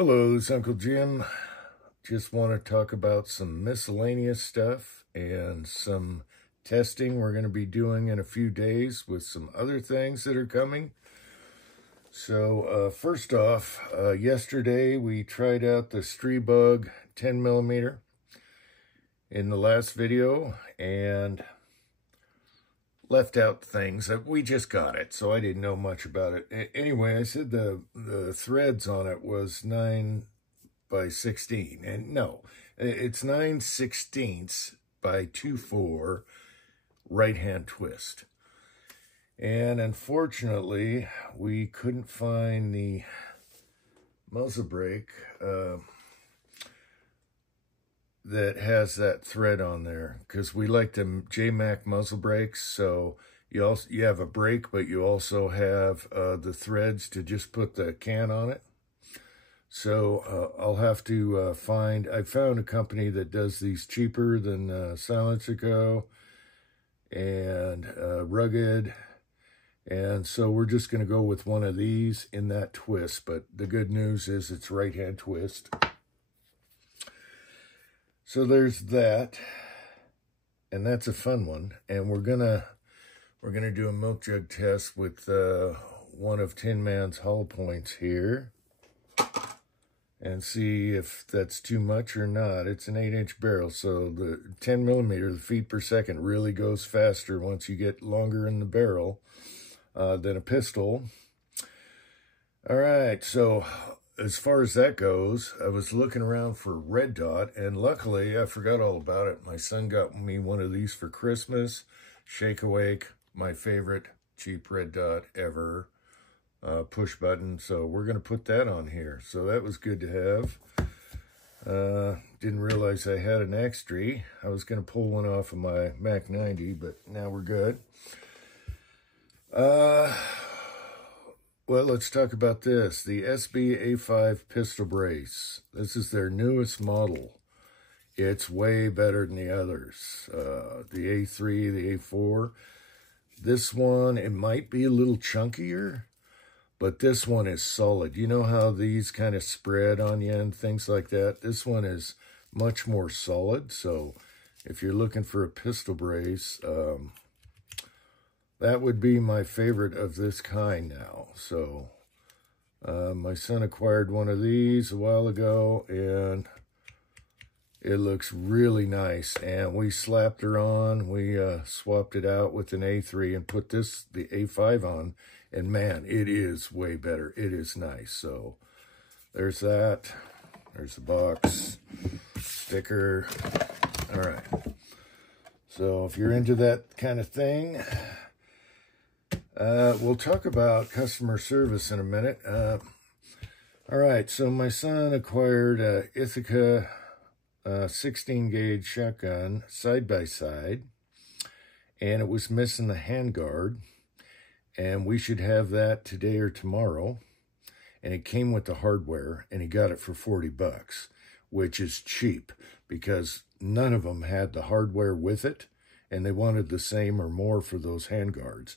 Hello, it's Uncle Jim. Just want to talk about some miscellaneous stuff and some testing we're going to be doing in a few days with some other things that are coming. So first off, yesterday we tried out the Streebug 10mm in the last video and left out things that we just got it, so I didn't know much about it. Anyway, I said the threads on it was 9 by 16, and no, it's 9/16 by 2/4 right-hand twist. And unfortunately, we couldn't find the muzzle brake that has that thread on there, because we like the J-Mac muzzle brakes. So you have a brake, but you also have the threads to just put the can on it. So I'll have to I found a company that does these cheaper than Silencer Co. and Rugged. And so we're just going to go with one of these in that twist. But the good news is it's right-hand twist. So there's that, and that's a fun one. And we're gonna do a milk jug test with one of Tin Man's hollow points here, and see if that's too much or not. It's an 8-inch barrel, so the 10mm, the feet per second, really goes faster once you get longer in the barrel than a pistol. All right, so as far as that goes, I was looking around for red dot, and luckily I forgot all about it. My son got me one of these for Christmas. Shake Awake, my favorite cheap red dot ever. Push button, so we're going to put that on here. So that was good to have. Didn't realize I had an extra. I was going to pull one off of my Mac 90, but now we're good. Well, let's talk about this. The SB A5 pistol brace. This is their newest model. It's way better than the others. The A3, the A4. This one, it might be a little chunkier, but this one is solid. You know how these kind of spread on you and things like that? This one is much more solid. So if you're looking for a pistol brace, that would be my favorite of this kind now. So my son acquired one of these a while ago, and it looks really nice. And we slapped her on. We swapped it out with an A3 and put the A5 on. And man, it is way better. It is nice. So there's that. There's the box, sticker. All right. So if you're into that kind of thing, we'll talk about customer service in a minute. All right, so my son acquired a Ithaca 16-gauge shotgun side-by-side, and it was missing the handguard, and we should have that today or tomorrow. And it came with the hardware, and he got it for $40, which is cheap because none of them had the hardware with it, and they wanted the same or more for those handguards.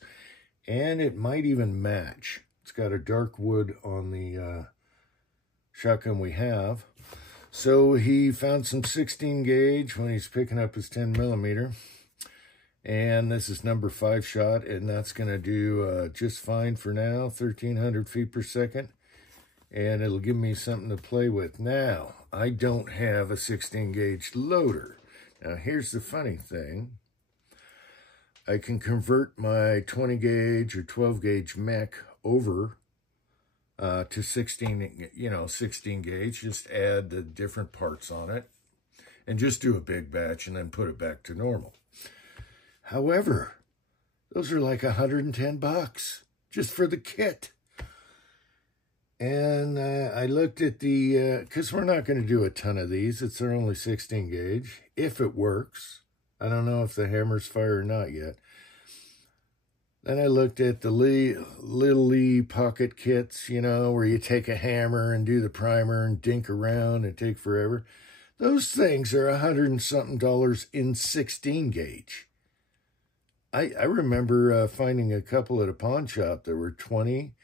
And it might even match. It's got a dark wood on the shotgun we have. So he found some 16 gauge when he's picking up his 10mm. And this is number 5 shot, and that's going to do just fine for now, 1,300 feet per second. And it'll give me something to play with. Now, I don't have a 16 gauge loader. Now, here's the funny thing. I can convert my 20 gauge or 12 gauge mech over to 16 gauge. Just add the different parts on it and just do a big batch and then put it back to normal. However, those are like $110 just for the kit. And I looked at because we're not going to do a ton of these. It's only 16 gauge, if it works. I don't know if the hammers fire or not yet. Then I looked at the little Lee pocket kits, where you take a hammer and do the primer and dink around and take forever. Those things are $100 and something in 16 gauge. I remember finding a couple at a pawn shop that were 20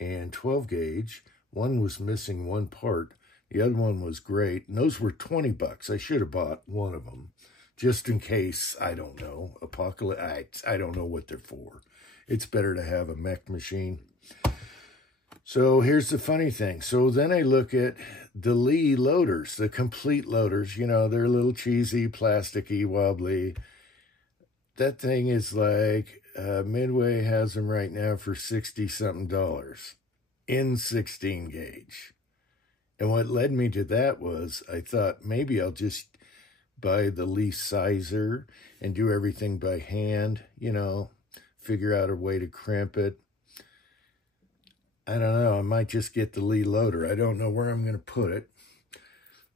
and 12 gauge One was missing one part. The other one was great. And those were $20. I should have bought one of them just in case, I don't know, apocalypse. I don't know what they're for. It's better to have a mech machine. So here's the funny thing. So then I look at the Lee loaders, the complete loaders. You know, they're a little cheesy, plasticky, wobbly. That thing is like, Midway has them right now for $60-something in 16 gauge. And what led me to that was I thought maybe I'll just buy the Lee sizer and do everything by hand, you know, figure out a way to crimp it. I don't know, I might just get the Lee loader. I don't know where I'm going to put it.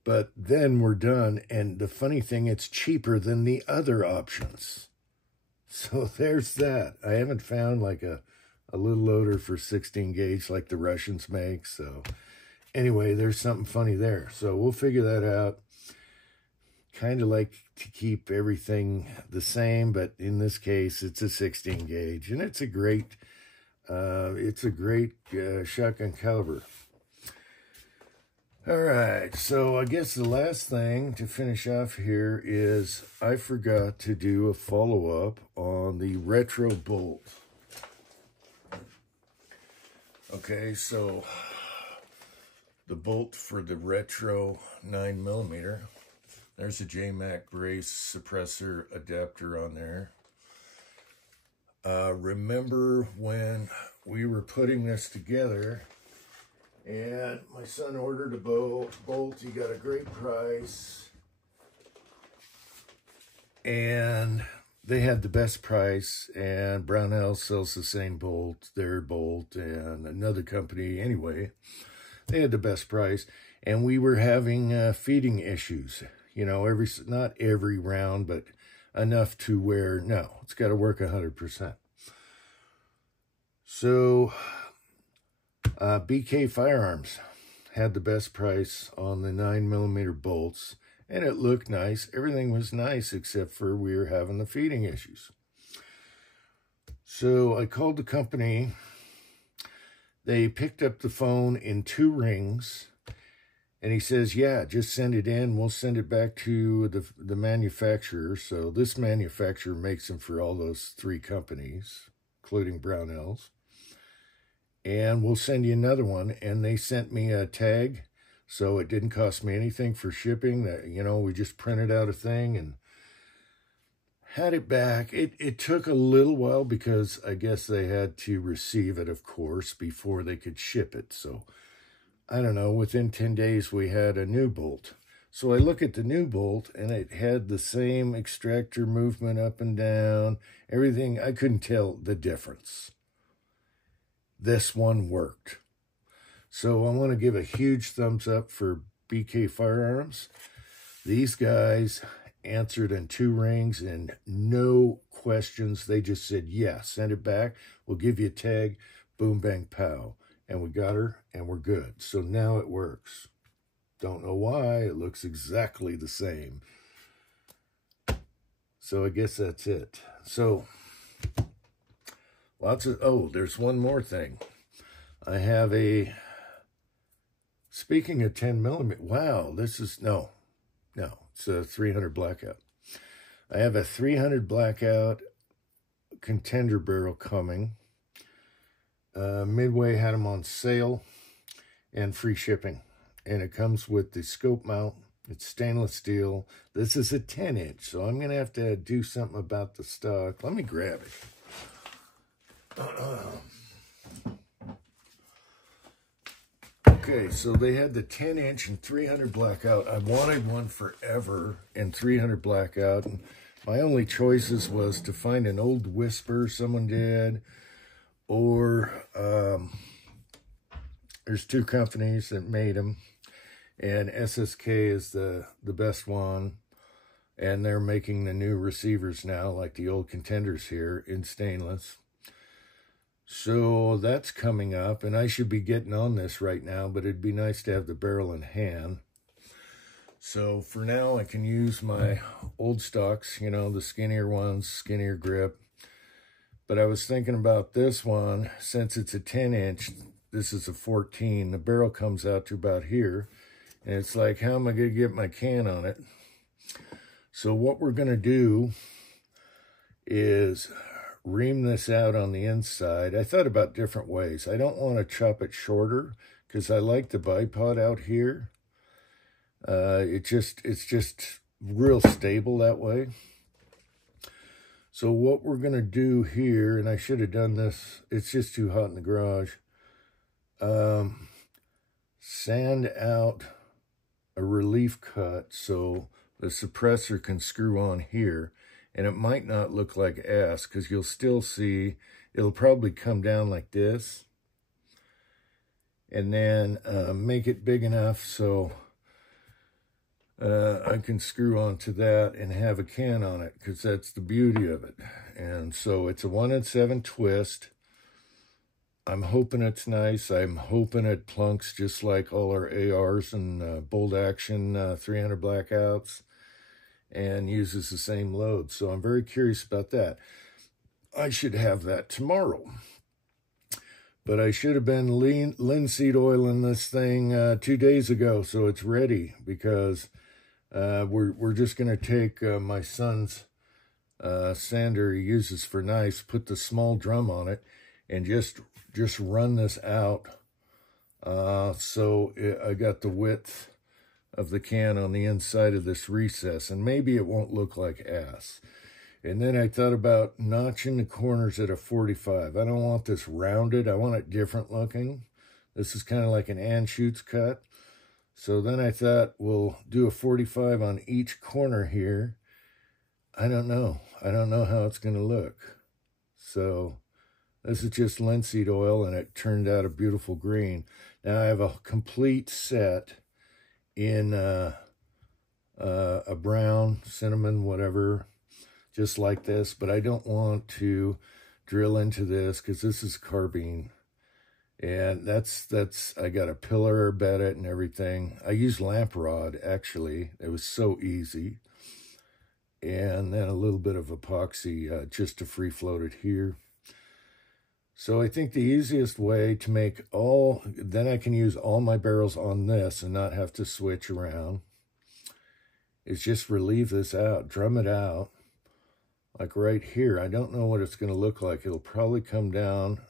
But then we're done, and the funny thing, it's cheaper than the other options. So there's that. I haven't found like a little loader for 16 gauge like the Russians make. So anyway, there's something funny there. So we'll figure that out. Kind of like to keep everything the same, but in this case, it's a 16 gauge, and it's a great shotgun caliber. All right, so I guess the last thing to finish off here is I forgot to do a follow-up on the retro bolt. Okay, so the bolt for the retro 9mm. There's a JMac brace suppressor adapter on there. Remember when we were putting this together and my son ordered a bolt. He got a great price. And they had the best price, and Brownell sells the same bolt, their bolt, and another company. Anyway, they had the best price, and we were having feeding issues. You know, not every round, but enough to where, no, it's got to work 100%. So, BK Firearms had the best price on the 9mm bolts, and it looked nice. Everything was nice except for we were having the feeding issues. So I called the company. They picked up the phone in 2 rings, and he says, yeah, just send it in. We'll send it back to the manufacturer. So this manufacturer makes them for all those 3 companies, including Brownells. And we'll send you another one. And they sent me a tag, so it didn't cost me anything for shipping. That, you know, we just printed out a thing and had it back. It took a little while because I guess they had to receive it, of course, before they could ship it. So, I don't know, within 10 days we had a new bolt. So I look at the new bolt, and it had the same extractor movement up and down, everything. I couldn't tell the difference. This one worked. So I want to give a huge thumbs up for BK Firearms. These guys answered in 2 rings and no questions. They just said, yeah, send it back. We'll give you a tag. Boom, bang, pow. And we got her, and we're good. So now it works. Don't know why. It looks exactly the same. So I guess that's it. So oh, there's one more thing. I have speaking of 10mm, wow, this is, no, it's a 300 blackout. I have a 300 blackout contender barrel coming. Midway had them on sale and free shipping. And it comes with the scope mount. It's stainless steel. This is a 10-inch, so I'm going to have to do something about the stock. Let me grab it. Okay, so they had the 10-inch and 300 blackout. I wanted one forever in 300 blackout. And my only choices was to find an old Whisper someone did, or there's 2 companies that made them, and SSK is the best one, and they're making the new receivers now, like the old contenders here, in stainless. So that's coming up, and I should be getting on this right now, but it'd be nice to have the barrel in hand. So for now, I can use my old stocks, you know, the skinnier ones, skinnier grip. But I was thinking about this one, since it's a 10-inch, this is a 14. The barrel comes out to about here. And it's like, how am I going to get my can on it? So what we're going to do is ream this out on the inside. I thought about different ways. I don't want to chop it shorter because I like the bipod out here. It's just real stable that way. So what we're going to do here, and I should have done this, it's just too hot in the garage. Sand out a relief cut so the suppressor can screw on here. And it might not look like ass because you'll still see, it'll probably come down like this. And then make it big enough so I can screw onto that and have a can on it, because that's the beauty of it. And so it's a 1-in-7 twist. I'm hoping it's nice. I'm hoping it plunks just like all our ARs and bolt action 300 blackouts and uses the same load. So I'm very curious about that. I should have that tomorrow. But I should have been linseed oiling this thing 2 days ago, so it's ready, because we're just going to take my son's sander he uses for knives, put the small drum on it, and just run this out. So I got the width of the can on the inside of this recess, and maybe it won't look like ass. And then I thought about notching the corners at a 45. I don't want this rounded. I want it different looking. This is kind of like an Anschutz cut. So then I thought we'll do a 45 on each corner here. I don't know. I don't know how it's going to look. So this is just linseed oil, and it turned out a beautiful green. Now I have a complete set in a brown, cinnamon, whatever, just like this, but I don't want to drill into this because this is carbine. And I got a pillar, bed it, and everything. I used lamp rod, actually. It was so easy. And then a little bit of epoxy just to free float it here. So I think the easiest way to make then I can use all my barrels on this and not have to switch around, is just relieve this out, drum it out, like right here. I don't know what it's going to look like. It'll probably come down,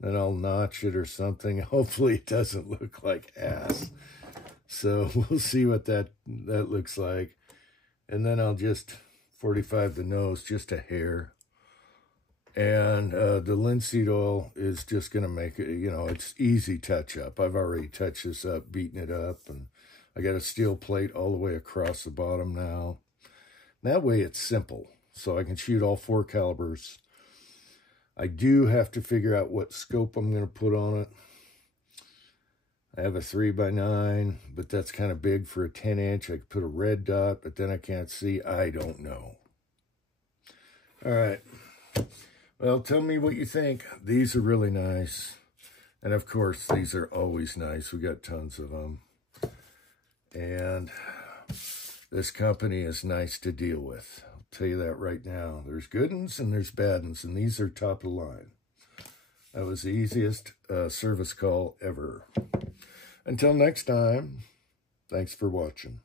then I'll notch it or something. Hopefully it doesn't look like ass. So we'll see what that looks like. And then I'll just 45 the nose, just a hair. And the linseed oil is just going to make it, it's easy touch-up. I've already touched this up, beaten it up, and I got a steel plate all the way across the bottom now. That way it's simple, so I can shoot all 4 calibers. I do have to figure out what scope I'm going to put on it. I have a 3x9, but that's kind of big for a 10-inch. I could put a red dot, but then I can't see. I don't know. All right. Well, tell me what you think. These are really nice. And, of course, these are always nice. We got tons of them. And this company is nice to deal with. I'll tell you that right now. There's good ones and there's bad ones, and these are top of the line. That was the easiest service call ever. Until next time, thanks for watching.